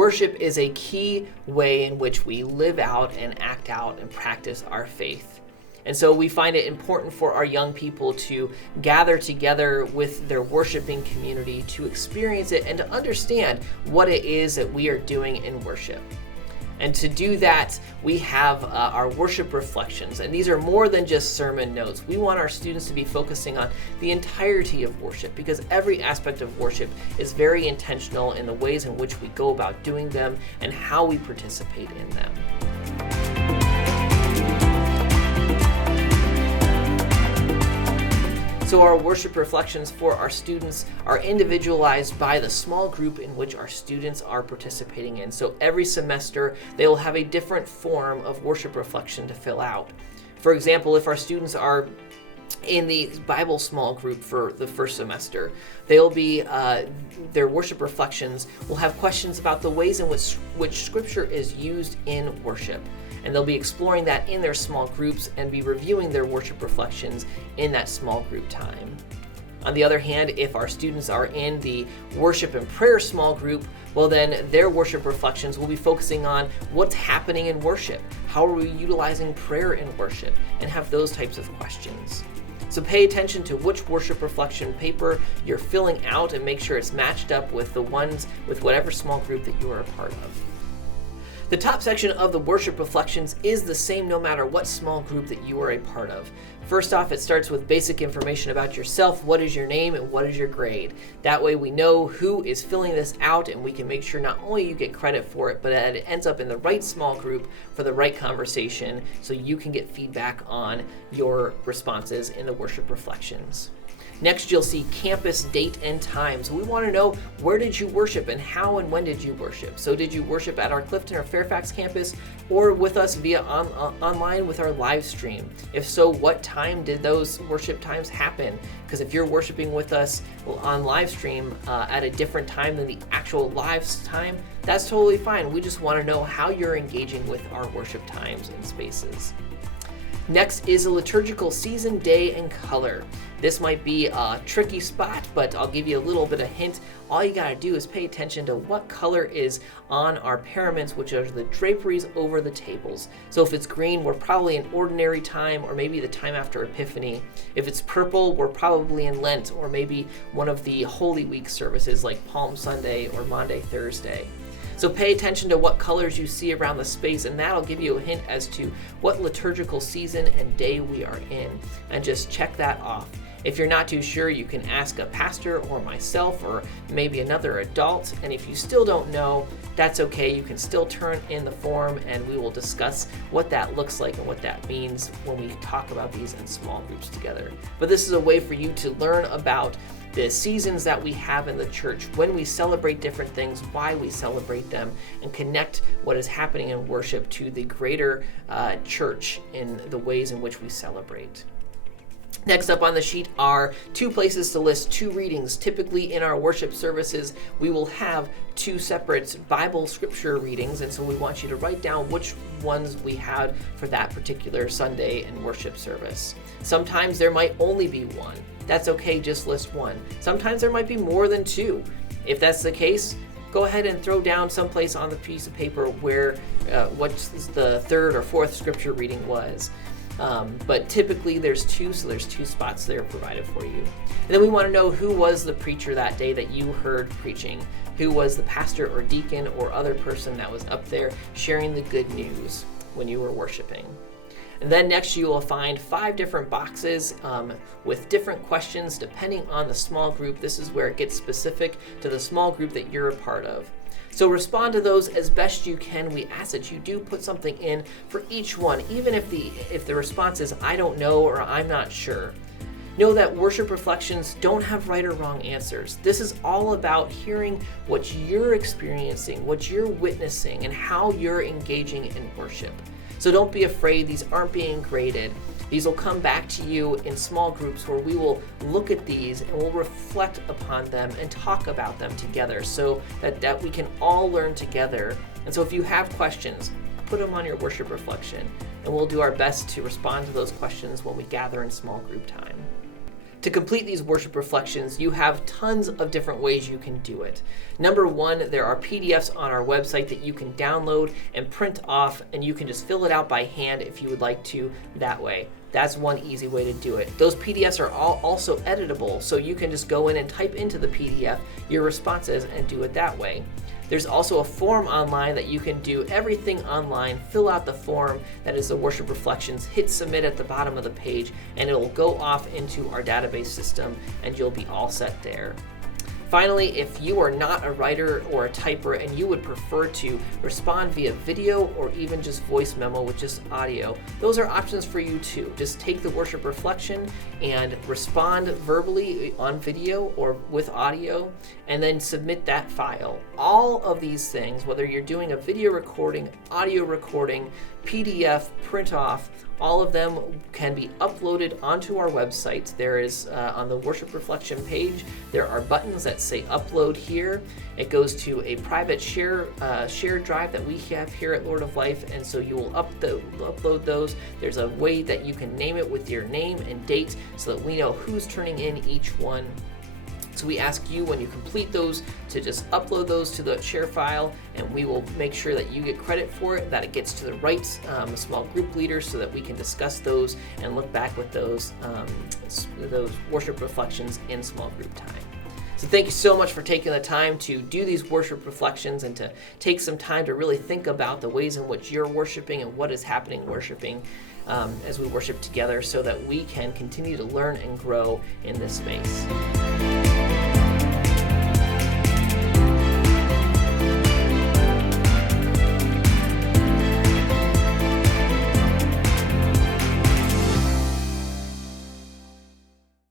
Worship is a key way in which we live out and act out and practice our faith. And so we find it important for our young people to gather together with their worshiping community to experience it and to understand what it is that we are doing in worship. And to do that, we have our worship reflections. And these are more than just sermon notes. We want our students to be focusing on the entirety of worship, because every aspect of worship is very intentional in the ways in which we go about doing them and how we participate in them. So our worship reflections for our students are individualized by the small group in which our students are participating in. So every semester, they will have a different form of worship reflection to fill out. For example, if our students are in the Bible small group for the first semester, they'll be their worship reflections will have questions about the ways in which Scripture is used in worship. And they'll be exploring that in their small groups and be reviewing their worship reflections in that small group time. On the other hand, if our students are in the worship and prayer small group, well then their worship reflections will be focusing on what's happening in worship, how are we utilizing prayer in worship, and have those types of questions. So pay attention to which worship reflection paper you're filling out and make sure it's matched up with the ones with whatever small group that you are a part of. The top section of the worship reflections is the same no matter what small group that you are a part of. First off, it starts with basic information about yourself. What is your name and what is your grade? That way we know who is filling this out, and we can make sure not only you get credit for it, but that it ends up in the right small group for the right conversation so you can get feedback on your responses in the worship reflections. Next, you'll see campus date and time. So we want to know, where did you worship and how and when did you worship? So did you worship at our Clifton or Fairfax campus or with us via online with our live stream? If so, what time did those worship times happen? Because if you're worshiping with us on live stream at a different time than the actual live time, that's totally fine. We just want to know how you're engaging with our worship times and spaces. Next is a liturgical season, day, and color. This might be a tricky spot, but I'll give you a little bit of hint. All you gotta do is pay attention to what color is on our paraments, which are the draperies over the tables. So if it's green, we're probably in ordinary time, or maybe the time after Epiphany. If it's purple, we're probably in Lent, or maybe one of the Holy Week services like Palm Sunday or Maundy Thursday. So pay attention to what colors you see around the space, and that'll give you a hint as to what liturgical season and day we are in, and just check that off. If you're not too sure, you can ask a pastor or myself or maybe another adult, and if you still don't know, that's okay. You can still turn in the form, and we will discuss what that looks like and what that means when we talk about these in small groups together. But this is a way for you to learn about the seasons that we have in the church, when we celebrate different things, why we celebrate them, and connect what is happening in worship to the greater church in the ways in which we celebrate. Next up on the sheet are 2 places to list 2 readings. Typically in our worship services, we will have 2 separate Bible scripture readings, and so we want you to write down which ones we had for that particular Sunday in worship service. Sometimes there might only be 1. That's okay, just list 1. Sometimes there might be more than 2. If that's the case, go ahead and throw down someplace on the piece of paper where what the 3rd or 4th scripture reading was. But typically there's 2, so there's 2 spots there provided for you. And then we want to know who was the preacher that day that you heard preaching. Who was the pastor or deacon or other person that was up there sharing the good news when you were worshiping. And then next you will find 5 different boxes with different questions depending on the small group. This is where it gets specific to the small group that you're a part of. So respond to those as best you can. We ask that you do put something in for each one, even if the response is I don't know or I'm not sure. Know that worship reflections don't have right or wrong answers. This is all about hearing what you're experiencing, what you're witnessing, and how you're engaging in worship. So don't be afraid, these aren't being graded. These will come back to you in small groups where we will look at these and we'll reflect upon them and talk about them together so that we can all learn together. And so if you have questions, put them on your worship reflection, and we'll do our best to respond to those questions when we gather in small group time. To complete these worship reflections, you have tons of different ways you can do it. Number one, there are PDFs on our website that you can download and print off, and you can just fill it out by hand if you would like to that way. That's one easy way to do it. Those PDFs are also editable, so you can just go in and type into the PDF your responses and do it that way. There's also a form online that you can do everything online, fill out the form that is the worship reflections, hit submit at the bottom of the page, and it'll go off into our database system and you'll be all set there. Finally, if you are not a writer or a typer and you would prefer to respond via video or even just voice memo with just audio, those are options for you too. Just take the worship reflection and respond verbally on video or with audio and then submit that file. All of these things, whether you're doing a video recording, audio recording, PDF, print off, all of them can be uploaded onto our website. There is, on the worship reflection page, there are buttons that say upload here. It goes to a private shared drive that we have here at Lord of Life, and so you will upload those. There's a way that you can name it with your name and date so that we know who's turning in each one. So we ask you when you complete those to just upload those to the share file, and we will make sure that you get credit for it, that it gets to the right small group leaders so that we can discuss those and look back with those worship reflections in small group time. So thank you so much for taking the time to do these worship reflections and to take some time to really think about the ways in which you're worshiping and what is happening worshiping as we worship together so that we can continue to learn and grow in this space.